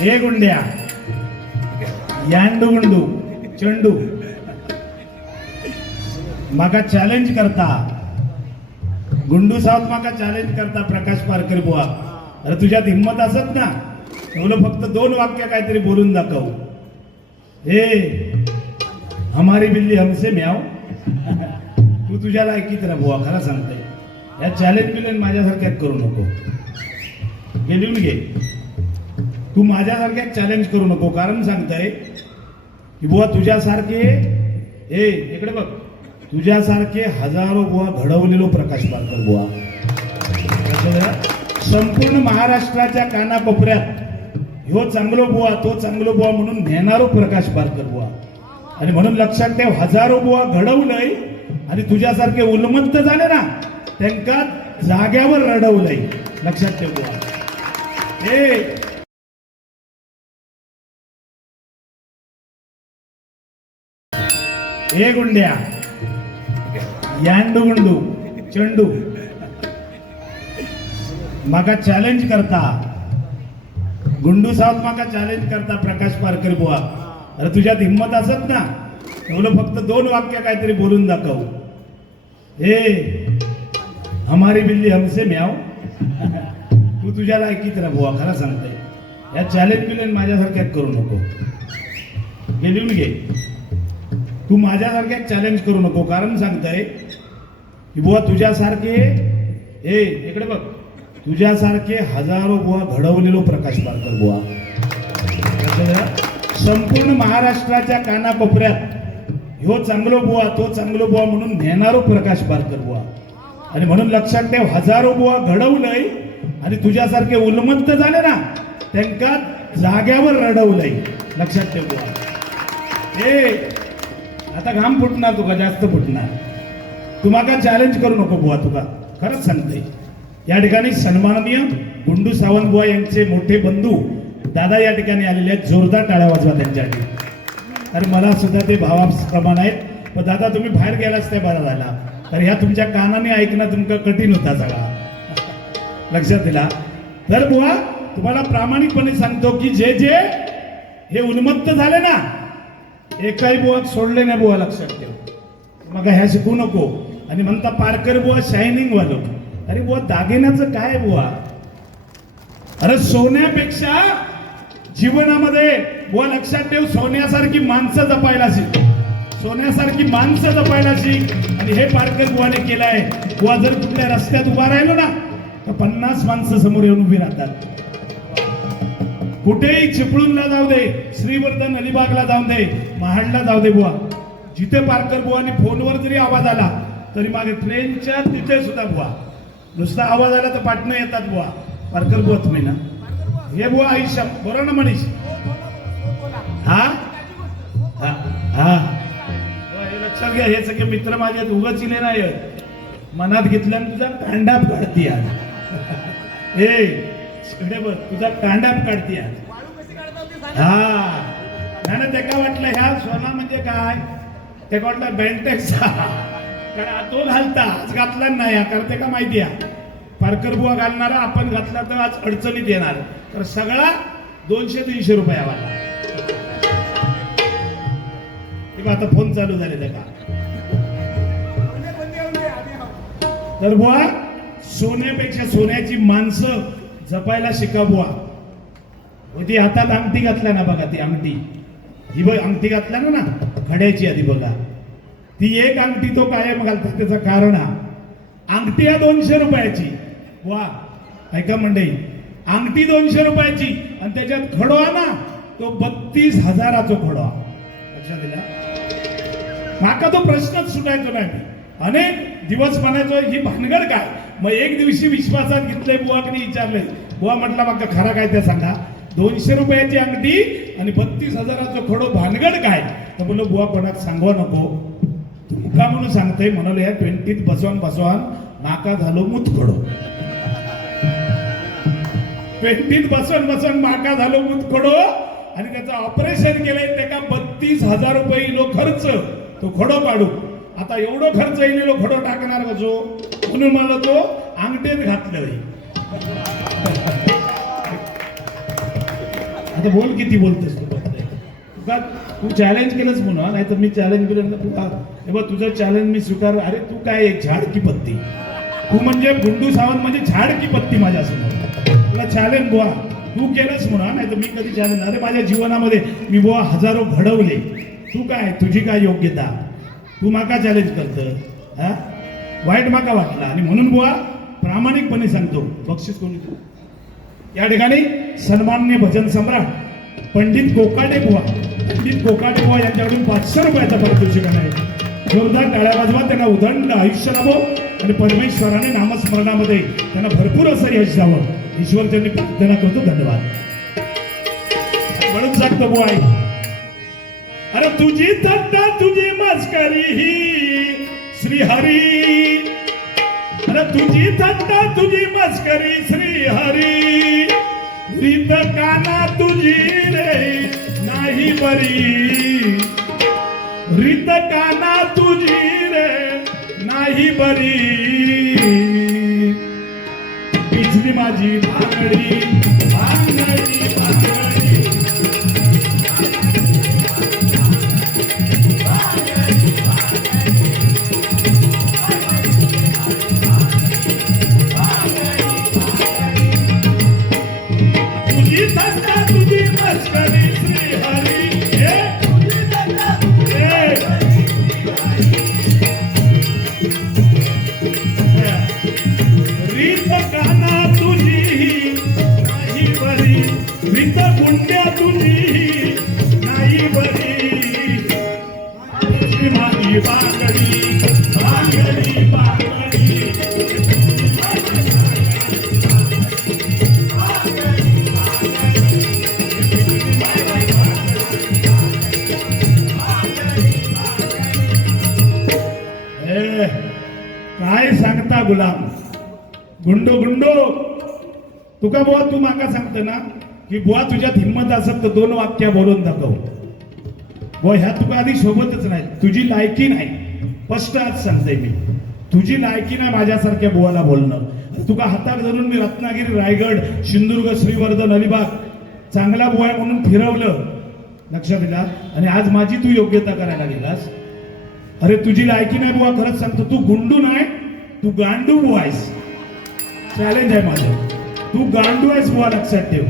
हे गुंड्या. यांडू गुंडू चेंडू. माका चॅलेंज करता. गुंडू साहेब माका चॅलेंज करता प्रकाश पारकर बुवा. अरे तुझ्यात हिंमत असत ना? मुलं फक्त दोन वाक्य काहीतरी बोलून दाखव. हे हमारी बिल्ली हमसे म्याव. तू तुझ्या लायकीत राहा बुवा खरा सांगते या चॅलेंज बिलेंज माझ्यासारख्यात करू नको. हे लिहून घे. तू माझ्यासारख्या चॅलेंज करू नको. कारण सांगताय की बुवा तुझ्यासारखे हे इकडे बघ. तुझ्यासारखे हजारो बुवा घडवलेलो प्रकाश पारकर बुवा. संपूर्ण महाराष्ट्राच्या कानाकोपऱ्यात ह्यो चांगलो बुवा तो चांगलो बुवा म्हणून नेणारो प्रकाश पारकर बुवा. आणि म्हणून लक्षात ठेव हजारो बुवा घडवलंय आणि तुझ्यासारखे उलमंत झाले ना त्यांका जाग्यावर रडवलंय. लक्षात ठेव बुवा. हे ए गुंड्या. यांडू गुंडू चेंडू. माका चॅलेंज करता. गुंडू साहेब माका चॅलेंज करता प्रकाश पारकर बुवा. अरे तुझ्यात हिंमत असत ना? मुलं फक्त दोन वाक्य काहीतरी बोलून दाखव. हे हमारी बिल्ली हमसे म्याव. तू तुझ्या लायकीत ना बुवा खरा सांगते या चॅलेंज बिलेंज माझ्यासारख्यात करू नको. गेली घे. तू माझ्यासारख्या चॅलेंज करू नको. कारण सांगताय की बुवा तुझ्यासारखे ए इकडे बघ. तुझ्यासारखे हजारो बुवा घडवलेलो प्रकाश पारकर बुवा. संपूर्ण महाराष्ट्राच्या कानाकोपऱ्यात ह्यो चांगलो बुवा तो चांगलो बुवा म्हणून नेणारो प्रकाश पारकर बुवा. आणि म्हणून लक्षात ठेव हजारो बुवा घडवलंय आणि तुझ्यासारखे उन्मत्त झाले ना त्यांका जाग्यावर रडवलंय. लक्षात ठेव बुवा. ए आता घाम फुटणार तुका जास्त फुटणार. तू चॅलेंज करू नको बुवा तुका. खरंच सांगते. या ठिकाणी सन्माननीय गुंडू सावंत बुवा यांचे मोठे बंधू दादा या ठिकाणी आलेले आहेत जोरदार टाळ्या वाजवा त्यांच्यासाठी. तर मला सुद्धा ते भावाप्रमाण आहेत. पण दादा तुम्ही बाहेर गेलाच ते बरा झाला. तर ह्या तुमच्या कानाने ऐकणं तुमका कठीण होता सगळा लक्षात दिला तर बुवा तुम्हाला प्रामाणिकपणे सांगतो की जे जे हे उन्मत्त झाले ना एकाही बुवा सोडले नाही बुवा लक्षात ठेव. मग ह्या शिकू नको. आणि म्हणता पारकर बुवा शायनिंग वालो. अरे बुवा दागिन्याचं काय बुवा? अरे सोन्यापेक्षा जीवनामध्ये बुवा लक्षात ठेव सोन्यासारखी माणसं जपायला शिक. सोन्यासारखी माणसं जपायला शिक. आणि हे पारकर बुवाने केलं आहे बुवा जर कुठल्या रस्त्यात उभा राहिलो ना तर पन्नास माणसं समोर येऊन उभी राहतात. कुठेही चिपळूणला जाऊ दे श्रीवर्धन अलिबागला जाऊ दे महाडला जाऊ दे बुवा. जिथे पारकर बुवानी फोनवर जरी आवाज आला तरी मागे ट्रेनच्या तिथे सुद्धा बुवा. नुसता आवाज आला तर पाटणं येतात बुवा. पारकर बुवा तुम्ही ना. हे बुवा आयुष्य बरोबर ना मनीष? हा? हा हा. हे लक्षात घ्या हे सगळे मित्र माझे उगच इले नाही मनात घेतल्यानं तुझा कांडा काढती आहे हे इकडे बघ तुझा कांडाप काढती आज हा. ना त्याका वाटलं ह्या सोना म्हणजे काय? त्याका वाटलं बेंटेक्स कारण तो घालता आज घातला नाही हा, कारण त्याका माहिती आहे? पारकर बुवा घालणारा आपण घातला तर आज अडचणीत येणार. तर सगळा दोनशे तीनशे रुपयावाला. आता फोन चालू झाले त्याका तर बुवा सोन्यापेक्षा सोन्याची माणसं जपायला शिका बुवा. ती हातात अंगठी घातल्या ना बघा ती अंगठी. ही बघ अंगठी घातल्या ना ना खड्याची आधी बघा. ती एक अंगठी तो कायम घालतात त्याचं कारण हा. अंगठी आहे दोनशे रुपयाची. वा ऐका मंडळी. अंगठी दोनशे रुपयाची आणि त्याच्यात खडवा ना तो बत्तीस हजाराचा खडवा लक्षात दिला? माका तो प्रश्नच सुटायचो नाही. अनेक दिवस म्हणायचो ही भानगड काय? मग एक दिवशी विश्वासात घेतलंय बुवाकडे विचारले बुवा म्हटला मग खरा काय ते सांगा? दोनशे रुपयाची अंगठी आणि बत्तीस हजाराचं खडो भानगड काय? तर बोललो बुवा कोणाक सांगवा नको. तुमका म्हणून सांगतोय म्हणाले या ट्वेंटीत बसवान बसवान नाका झालो मुत खडो. ट्वेंटीत बसवान बसवान नाका झालो मुत खडो. आणि त्याचं ऑपरेशन केलंय त्याका बत्तीस हजार रुपये इलो खर्च. तो खडो काढू. आता एवढं खर्च येईल खडो टाकणार का जो? म्हणून मला तो अंगठेत घातलं आता बोल किती बोलतोस तू तू चॅलेंज केलंच म्हणा नाहीतर मी चॅलेंज केलं तुला तुझं चॅलेंज मी स्वीकार अरे तू काय एक झाड की पत्ती? तू म्हणजे गुंडू सावंत म्हणजे झाड की पत्ती माझ्यासमोर. तुला चॅलेंज बुवा. तू केलंच म्हणा नाही तर मी कधी चॅलेंज अरे माझ्या जीवनामध्ये मी बुवा हजारो घडवले. तू काय? तुझी काय योग्यता? तू माका चॅलेंज करत हा? वाईट माका वाटला. आणि म्हणून बुवा प्रामाणिकपणे सांगतो. बक्षीस कोणी या ठिकाणी सन्मान्य भजन सम्राट पंडित कोकाटे बुवा. पंडित कोकाटे बुवा यांच्याकडून पाचशे रुपयाचा पारितोषिक आहे. जोरदार टाळ्या वाजवा त्यांना उदंड आयुष्य लाभो. आणि परमेश्वराने नामस्मरणामध्ये त्यांना भरपूर असं यश द्यावं. ईश्वर त्यांनी प्रार्थना करतो. धन्यवाद. म्हणून सांगतो बुवा ऐक. अरे तुझी थट्टा तुझी मस्करी ही श्रीहरी. अरे तुझी थट्टा तुझी मस्करी श्री हरी रीत काना तुझी रे नाही बरी. रीत काना तुझी रे नाही बरी. पिछली माझी भांगडी भांगडी भांगडी. काय सांगता गुलाम? गुंडो गुंडो. तुका बुवा तू माका सांगता ना की बुवा तुझ्यात हिंमत असत तर दोन वाक्या बोलून दाखव. बुवा ह्या तुका आधी सोबतच नाही तुझी लायकी नाही. स्पष्ट आज सांगते मी. तुझी लायकी नाही माझ्यासारख्या बुवाला बोलणं. तुका हातात धरून मी रत्नागिरी रायगड सिंधुदुर्ग श्रीवर्धन अलिबाग चांगला बुवा आहे म्हणून फिरवलं. लक्षात दिला आणि आज माझी तू योग्यता करायला गेलास. अरे तुझी लायकी नाही बुवा खरंच सांगतो. तू गुंडू नाही तू गांडू बुवा आहेस चॅलेंज आहे माझं. तू गांडू आहेस बुवा लक्षात ठेव.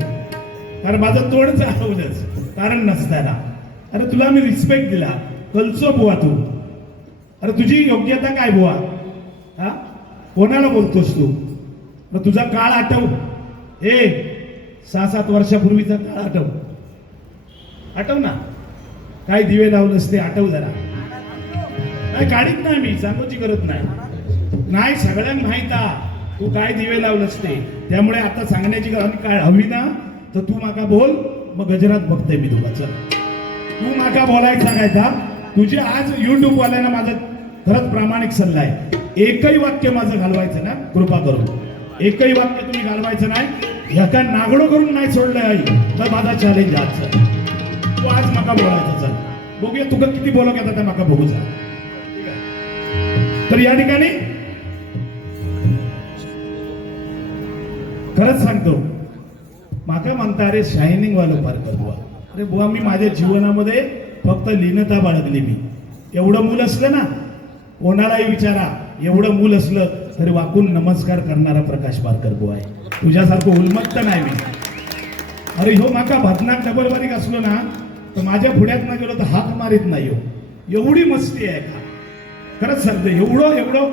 कारण माझं तोड चालवलंच कारण नसताना. अरे तुला मी रिस्पेक्ट दिला. कलचो बुवा तू. अरे तुझी योग्यता काय बुवा हा? कोणाला बोलतोस तू? मग तुझा काळ आठव. ए सहा सात वर्षापूर्वीचा काळ आठव. आठव ना. काय दिवे लावलंस ते आठव जरा. काय काढीत नाही मी. सांगूची गरज नाही. नाही सगळ्यांना माहिता आ तू काय दिवे लावलंच ते. त्यामुळे आता सांगण्याची गरज काय हवी ना तर तू माका बोल मग गजरात बघते मी तुला चल. तू माका बोलायचं सांगायचा तुझे आज युट्यूब वाल्यानं माझं खरंच प्रामाणिक सल्ला आहे. एकही वाक्य माझं घालवायचं ना कृपा करून. एकही वाक्य तुम्ही घालवायचं नाही. ह्याका नागडो करून नाही सोडलं आई. तर माझा चॅलेंज चल. तू आज माका बोलायचं चल. बघूया तुका किती बोलक येतात त्या माका बघू जा. तर या ठिकाणी खरंच सांगतो. माका म्हणता अरे शायनिंग वालं पारकर बुवा अरे बुवा मी माझ्या जीवनामध्ये फक्त लीनता बाळगली मी. एवढं मूल असलं ना कोणालाही विचारा एवढं मूल असलं तरी वाकून नमस्कार करणारा प्रकाश पारकर बुवा आहे. तुझ्यासारखं उन्मत्त नाही मी. अरे ह्यो माका भतनाक डबल बारीक असलो ना तर माझ्या पुढ्यात ना गेलो तर हात मारीत नाही हो. एवढी मस्ती आहे का? खरंच सांगतो एवढं एवढं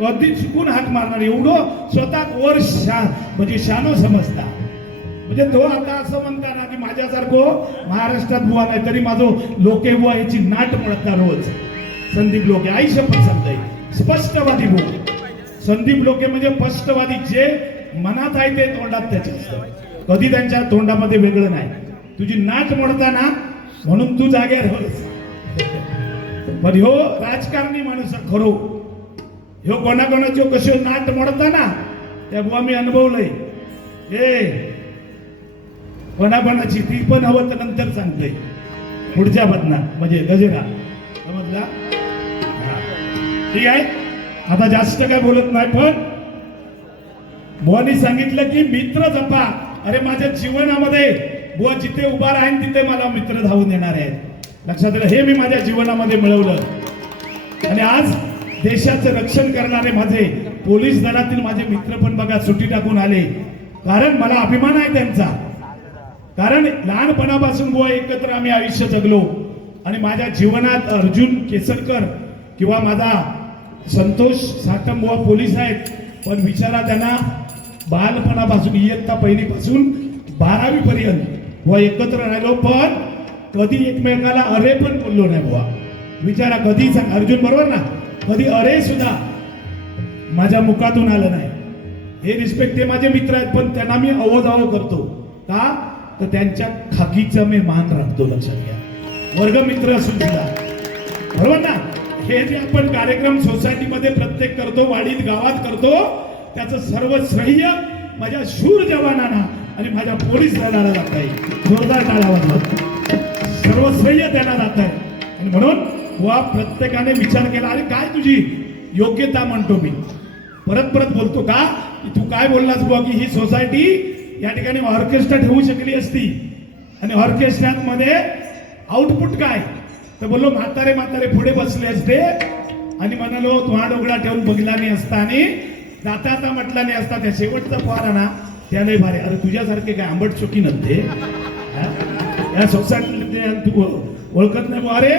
अगदी चुकून हात मारणार. एवढं स्वतः वर शा म्हणजे शानो समजता. म्हणजे तो आता असं म्हणता ना की माझ्यासारखं महाराष्ट्रात बुवा नाही तरी माझं लोके बुवा याची नाट म्हणता रोज. संदीप लोके आई शपथ सांगताय. स्पष्टवादी बुवा संदीप लोके म्हणजे स्पष्टवादी जे मनात आहे ते तोंडात त्याचे असतं. कधी त्यांच्या तोंडामध्ये वेगळं नाही. तुझी नाट मोडताना म्हणून तू जागेवर होस. पण हो राजकारणी माणूस खरो. ह्यो कोणाकोणाच्यो कश्यो नाट मोडता ना त्या बुवा मी अनुभवलंय. ए कोणाकोणाची ती पण हवं तर नंतर सांगतोय. पुढच्या बदनात म्हणजे गजेरा. समजला? ठीक आहे? आता जास्त काय बोलत नाही पण बुवानी सांगितलं की मित्र जपा. अरे माझ्या जीवनामध्ये बुवा जिथे उभा राहीन तिथे मला मित्र धावून येणार आहेत. लक्षात आलं हे मी माझ्या जीवनामध्ये मिळवलं. आणि आज देशाचं रक्षण करणारे माझे पोलीस दलातील माझे मित्र पण बघा सुट्टी टाकून आले. कारण मला अभिमान आहे त्यांचा. कारण लहानपणापासून बुवा एकत्र आम्ही आयुष्य जगलो. आणि माझ्या जीवनात अर्जुन केसरकर किंवा माझा संतोष साटम बुवा पोलीस आहेत. पण विचारा त्यांना बालपणापासून इयत्ता पहिलीपासून बारावी पर्यंत बुवा एकत्र राहिलो. पण कधी एकमेकाला अरे पण बोललो नाही बुवा. विचारा कधीच अर्जुन बरोबर ना? कधी अरे सुद्धा माझ्या मुखातून आलं नाही. हे रिस्पेक्ट ते माझे मित्र आहेत पण त्यांना मी अवधाव करतो. का? तर त्यांच्या खाकीचा मी मान राखतो लक्षात घ्या. वर्गमित्र असून सुद्धा. बरोबर ना? हे जे आपण कार्यक्रम सोसायटीमध्ये प्रत्येक करतो वाडीत गावात करतो त्याचं सर्व श्रेय माझ्या शूर जवानांना आणि माझ्या पोलीस दलाला जात आहे. जोरदार टाळावर सर्व श्रेय त्यांना जात आहे. आणि म्हणून वा प्रत्येकाने विचार केला अरे काय तुझी योग्यता म्हणतो मी? परत परत बोलतो का? की तू काय बोललास बुवा की ही सोसायटी या ठिकाणी ऑर्केस्ट्रा ठेवू शकली असती? आणि ऑर्केस्ट्रात मध्ये आउटपुट काय? तर बोललो म्हातारे म्हातारे पुढे बसले असते. आणि म्हणालो तुहा डोगळा ठेवून बघला नाही असता आणि जाता आता म्हटला नाही असता त्या शेवटचा फवारा ना त्याने भारे. अरे तुझ्यासारखे काय आंबट चुकी नसते या सोसायटी तू ओळखत नाही अरे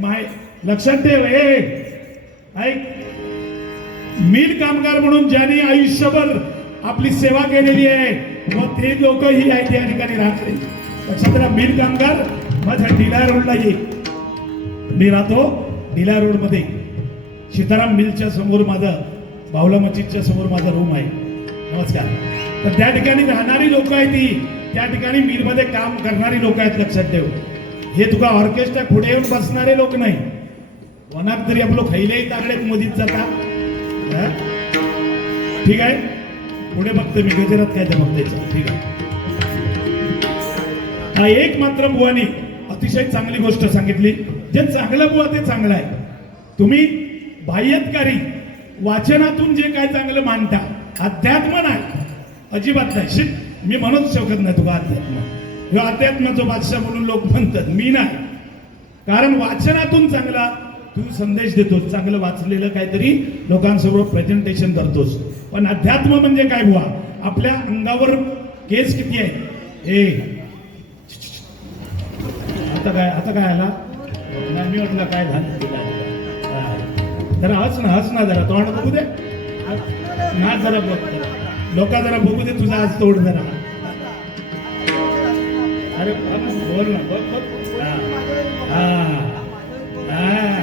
माय लक्षात ठेव ए ऐक. मिल कामगार म्हणून ज्यांनी आयुष्यभर आपली सेवा केलेली आहे व ते लोक ही आहेत या ठिकाणी राहते लक्षात राहा मिल कामगार माझ्या डिला रोडला ये. मी राहतो डिला रोडमध्ये सीताराम मिलच्या समोर माझं बावला मस्जिदच्या समोर माझा रूम आहे. नमस्कार. तर त्या ठिकाणी राहणारी लोक आहेत ती त्या ठिकाणी मिलमध्ये काम करणारी लोक आहेत लक्षात ठेव. हे तुका ऑर्केस्ट्रा पुढे येऊन बसणारे लोक नाही. कोणाक तरी आपलं खैलेही तागड्यात मोदीत जाता. ठीक आहे? पुढे बघतो मी गजरात काय त्या बघतायचं ठीक आहे. हा एक मात्र बुवानी अतिशय चांगली गोष्ट सांगितली. जे चांगलं बुवा ते चांगलं आहे. तुम्ही बाह्यतकारी वाचनातून जे काय चांगलं मांडता अध्यात्म नाही. अजिबात नाही. शिक मी म्हणूच शकत नाही तुला अध्यात्म. किंवा अध्यात्माचा बादशाह म्हणून लोक म्हणतात मी नाही. कारण वाचनातून चांगला तू संदेश देतोस चांगलं वाचलेलं काहीतरी लोकांसमोर प्रेझेंटेशन करतोस. पण अध्यात्म म्हणजे काय बुवा? आपल्या अंगावर केस किती आहे ए. आता काय आता काय आला? नाही, मी म्हटलं काय झालं. हा. जरा हस ना हस ना जरा तोंड बघू दे. ना जरा बघ. लोक जरा बघू दे तुझा आज तोड जरा. अरे बाप, बोल ना बघ बघ हा. हा.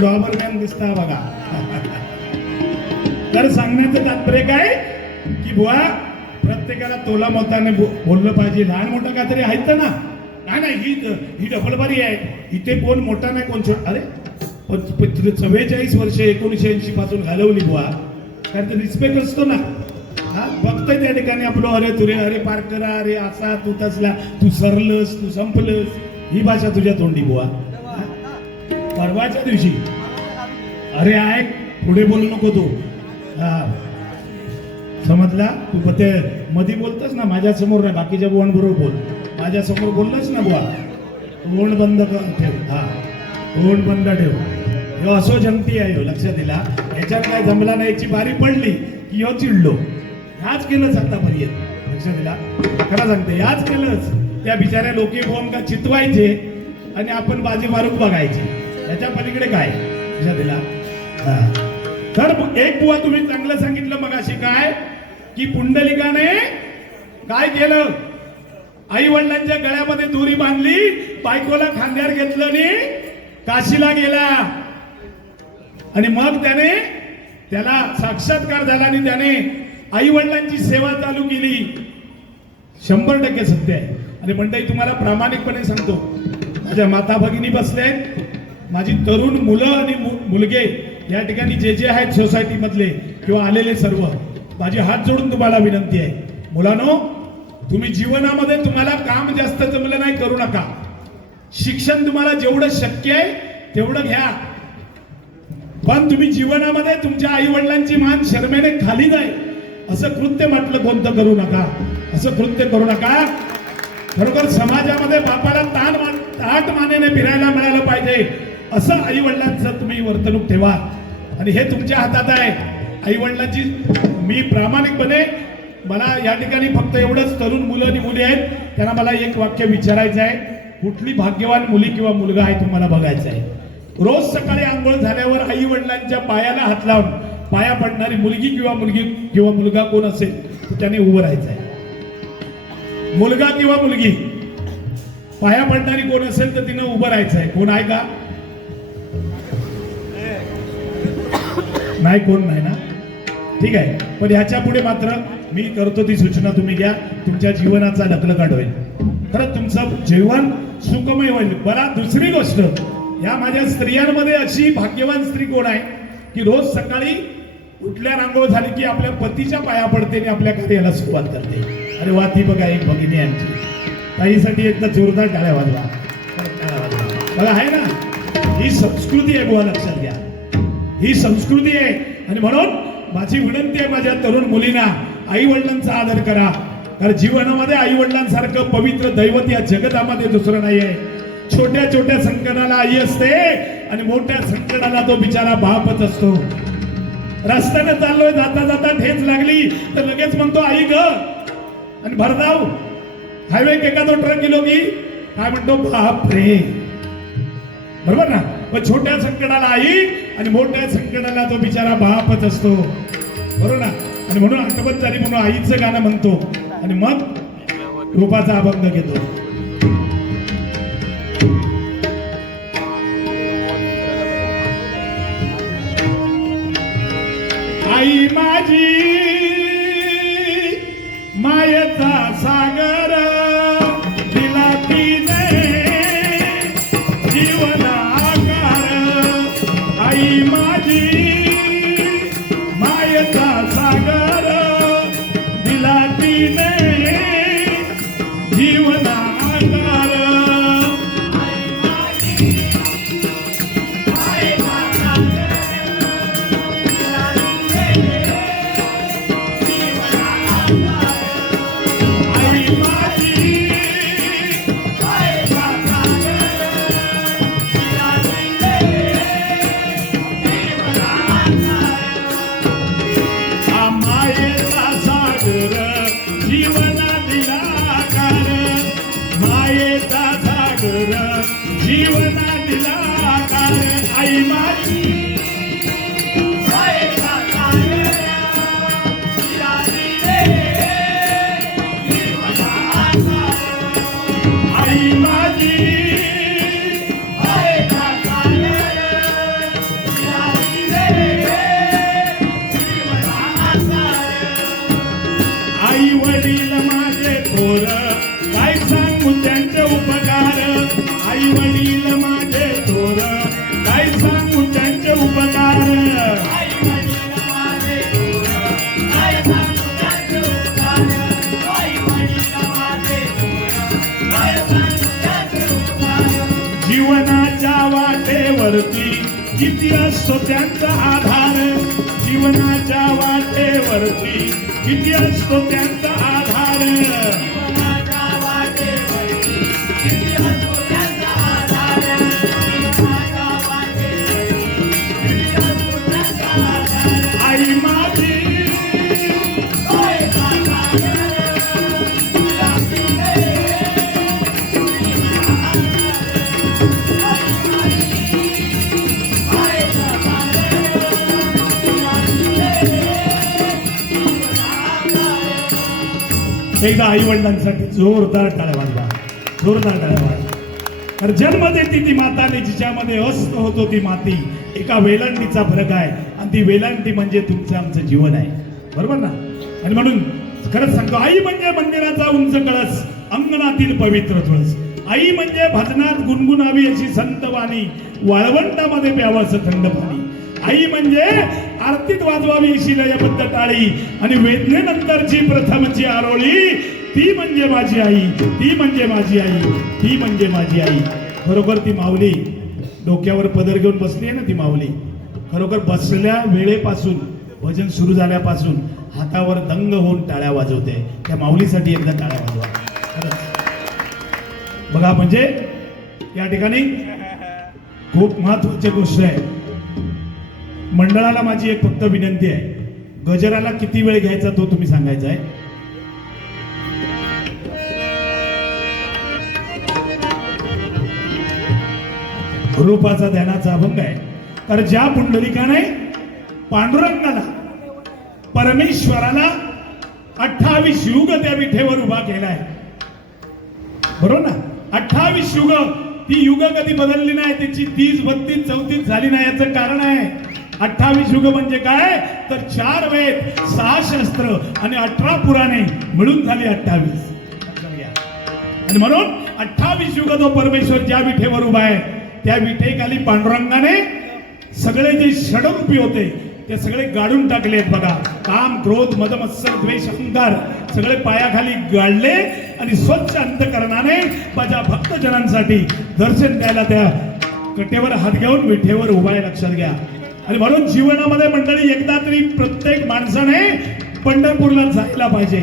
डॉबर मॅन दिसता बघा. तर सांगण्याचं तात्पर्य काय? की बुवा प्रत्येकाला तोला मताने बोललं पाहिजे. लहान मोठं काहीतरी आहेत ना. नाही नाही ही ही डबलबारी आहे. इथे कोण मोठा नाही कोण छोटा. अरे चव्वेचाळीस वर्ष एकोणीशे ऐंशी पासून घालवली बुवा. कारण रिस्पेक्ट असतो ना. हा बघतोय त्या ठिकाणी आपलं अरे तुरे अरे पार करा अरे असा तू तसला तू सरलस तू संपलस ही भाषा तुझ्या तोंडी बुवा. परवाच्या दिवशी. अरे ऐक पुढे बोलू नको तू. हा. समजला? तू पते मधी बोलतस ना माझ्यासमोर नाही बाकीच्या बुवांबरोबर बोल. माझ्यासमोर बोललंच ना बुवा. तोंड बंद कर ठेव. हा. तोंड बंद ठेव. ह्यो असो जमती आहे ह्यो लक्षात दिला ह्याच्यात काय जमला नाही याची बारी पडली की ह्यो चिडलो. ह्याच केलंच आतापर्यंत. लक्ष दिला? खरं सांगते ह्याच केलंच त्या बिचाऱ्या लोके बोम का चितवायचे आणि आपण बाजी मारून बघायची. त्याच्या पलीकडे काय? लक्ष दिला? हा. तर एक बुवा तुम्ही चांगलं सांगितलं मग अशी काय? की पुंडलिकाने काय केलं? आई वडिलांच्या गळ्यामध्ये दोरी बांधली बायकोला खांद्यावर घेतलं आणि काशीला गेला. आणि मग त्याने त्याला साक्षात्कार झाला आणि त्याने आई वडिलांची सेवा चालू केली. शंभर टक्के सत्य आहे. आणि मंडळी तुम्हाला प्रामाणिकपणे सांगतो. माझ्या माता भगिनी बसले माझी तरुण मुलं आणि मु- मुलगे या ठिकाणी जे जे आहेत सोसायटी मधले किंवा आलेले सर्व माझी हात जोडून तुम्हाला विनंती आहे. मुलांनो तुम्ही जीवनामध्ये तुम्हाला काम जास्त जमलं नाही करू नका. शिक्षण तुम्हाला जेवढं शक्य आहे तेवढं घ्या. पण तुम्ही जीवनामध्ये तुमच्या आई वडिलांची मान शर्मेने खाली जाईल असं कृत्य म्हटलं कोणतं करू नका. असं कृत्य करू नका. खरोखर समाजामध्ये बापाला ताण ताट मानेने फिरायला मिळालं पाहिजे. असं आई वडिलांचं तुम्ही वर्तणूक ठेवा. आणि हे तुमच्या हातात आहे. आई वडिलांची मी प्रामाणिकपणे मला या ठिकाणी फक्त एवढंच तरुण मुलं आणि मुली आहेत त्यांना मला एक वाक्य विचारायचं आहे. कुठली भाग्यवान मुली किंवा मुलगा आहे तुम्हाला बघायचं आहे? रोज सकाळी आंघोळ झाल्यावर आई वडिलांच्या पायाला हात लावून पाया पडणारी मुलगी किंवा मुलगी किंवा मुलगा कोण असेल तर त्याने उभं राहायचं आहे मुलगा किंवा मुलगी पाया पडणारी कोण असेल तर तिनं उभं राहायचं आहे कोण आहे का? नाही कोण नाही ना? ठीक आहे. पण ह्याच्या पुढे मात्र मी करतो ती सूचना तुम्ही घ्या. तुमच्या जीवनाचा लकलकाट होईल खरं तुमचं जीवन सुखमय होईल. बरा दुसरी गोष्ट या माझ्या स्त्रियांमध्ये अशी भाग्यवान स्त्री कोण आहे की रोज सकाळी उठल्या रांगोळ झाली की आपल्या पतीच्या पाया पडते आणि आपल्या कार्याला सुरुवात करते. अरे वा ती बघा एक भगिनी आहे आमची. ताईसाठी एकदा जोरदार टाळ्या वाजवा. टाळ्या वाजवा. बघा आहे ना? ही संस्कृती आहे बुवा लक्षात घ्या. ही संस्कृती आहे. आणि म्हणून माझी विनंती आहे माझ्या तरुण मुलींना आई वडिलांचा आदर करा. कारण जीवनामध्ये आई वडिलांसारखं पवित्र दैवत या जगतामध्ये दुसरं नाही आहे छोट्या छोट्या संकटाला आई असते आणि मोठ्या संकटाला तो बिचारा बापच असतो. रस्त्याने चाललोय जाता जाता ठेच लागली. तर लगेच म्हणतो आई ग आणि भरधाव हायवे एका तो ट्रक गेलो की काय म्हणतो बाप रे बरोबर ना? मग छोट्या संकटाला आई आणि मोठ्या संकटाला तो बिचारा बापच असतो. बरोबर ना? आणि म्हणून आठवत झाली म्हणून आईचं गाणं म्हणतो. आणि मग रूपाचा अभंग घेतो. आई वाटेवरती किती असतो त्यांचा आधार. जीवनाच्या वाटेवरती. किती असतो त्यांचा आधार. एकदा आई वडिलांसाठी जोरदार टाळ्या वाजवा. जोरदार टाळ्या वाजवा. तर जन्म देती ती माताने जिच्यामध्ये अस्त होतो ती माती. एका वेलांटीचा फरक आहे. आणि ती वेलांटी म्हणजे तुमचं आमचं जीवन आहे. बरोबर ना? आणि म्हणून खरंच सांगतो आई म्हणजे मंदिराचा उंच कळस अंगणातील पवित्र तुळस. आई म्हणजे भजनात गुणगुणावी अशी संतवाणी वाळवंटामध्ये प्यावं असं थंड पाणी. आई म्हणजे आरतीत वाजवावी अशी लयबद्ध टाळी. आणि वेदनेनंतरची प्रथमची आरोळी ती म्हणजे माझी आई ती म्हणजे माझी आई ती म्हणजे माझी आई. खरोखर ती माऊली डोक्यावर पदर घेऊन बसली आहे ना ती माऊली. खरोखर बसल्या वेळेपासून भजन सुरू झाल्यापासून हातावर दंग होऊन टाळ्या वाजवते. त्या माऊलीसाठी एकदा टाळ्या वाजवा. बघा म्हणजे या ठिकाणी खूप महत्वाची गोष्ट आहे. मंडळाला माझी एक फक्त विनंती आहे. गजराला किती वेळ घ्यायचा तो तुम्ही सांगायचा आहे? रूपाचा ध्यानाचा अभंग आहे. तर ज्या पुंडलिकाने पांडुरंगाला परमेश्वराला अठ्ठावीस युग त्या विठेवर उभा केलाय. बरोबर ना? अठ्ठावीस युग ती युग कधी बदलली नाही त्याची तीस बत्तीस चौतीस झाली नाही याचं कारण आहे. अठ्ठावीस युग म्हणजे काय? तर चार वेद सहा शस्त्र आणि अठरा पुराणे मिळून झाली अठ्ठावीस. आणि म्हणून अठ्ठावीस युग जो परमेश्वर ज्या विठेवर उभा आहे त्या विठेखाली पांडुरंगाने सगळे जे षडरूपी होते ते सगळे गाडून टाकले आहेत बघा. काम क्रोध मदमत्सर द्वेष अहंकार सगळे पायाखाली गाडले आणि स्वच्छ अंतकरणाने माझ्या भक्तजनांसाठी दर्शन द्यायला त्या कटेवर हात घेऊन विठेवर उभा आहे लक्षात घ्या. आणि म्हणून जीवनामध्ये मंडळी एकदा तरी प्रत्येक माणसाने पंढरपूरला जायला पाहिजे.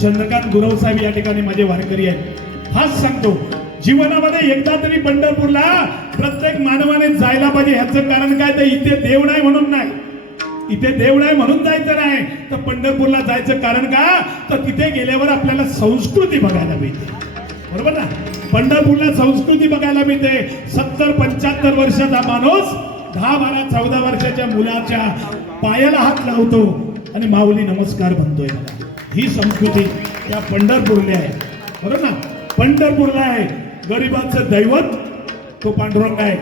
चंद्रकांत गुरव साहेब या ठिकाणी माझे वारकरी आहेत. हाच सांगतो जीवनामध्ये एकदा तरी पंढरपूरला प्रत्येक मानवाने जायला पाहिजे. ह्याचं कारण काय? तर इथे देव नाही म्हणून नाही. इथे देव नाही म्हणून जायचं नाही. तर पंढरपूरला जायचं कारण का? तर तिथे गेल्यावर आपल्याला संस्कृती बघायला मिळते. बरोबर ना? पंढरपूरला संस्कृती बघायला मिळते. सत्तर पंच्याहत्तर वर्षाचा माणूस दहा बारा चौदा वर्षाच्या मुलाच्या पायाला हात लावतो आणि माऊली नमस्कार म्हणतोय ही संस्कृती त्या पंढरपूरला आहे. बरोबर ना? पंढरपूरला आहे. गरिबांचं दैवत तो पांडुरंग आहे.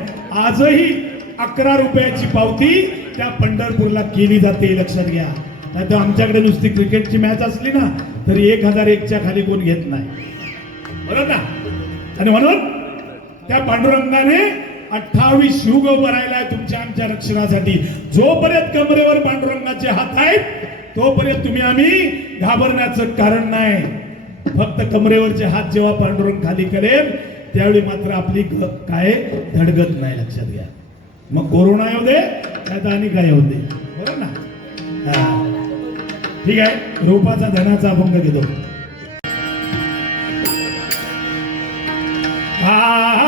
आजही अकरा रुपयाची पावती त्या पंढरपूरला केली जाते लक्षात घ्या. नाही तर आमच्याकडे नुसती क्रिकेटची मॅच असली ना तरी एक हजार एकच्या खाली कोण घेत नाही. बरोबर ना? आणि म्हणून त्या पांडुरंगाने अठ्ठावीस युग उभं राहिलाय तुमच्या आमच्या रक्षणासाठी. जोपर्यंत कमरेवर पांडुरंगाचे हात आहेत तोपर्यंत तुम्ही आम्ही घाबरण्याचं कारण नाही. फक्त कमरेवरचे हात जेव्हा पांडुरंग खाली करेल त्यावेळी मात्र आपली ग- काय धडगत नाही लक्षात घ्या. मग कोरोना येऊ दे काय आणि काय येऊ दे. बरोबर ना? हा. ठीक आहे रोपाचा धनाचा अभंग घेतो. हा.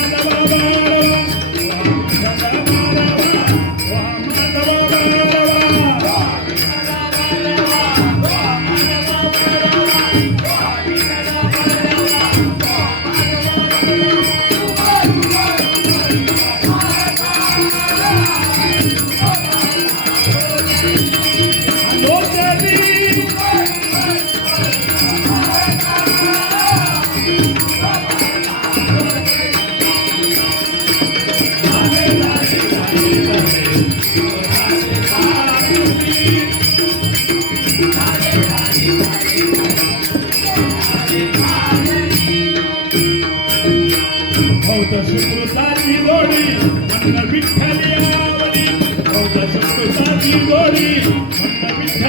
đê đê đê đê सुकृताची गोडी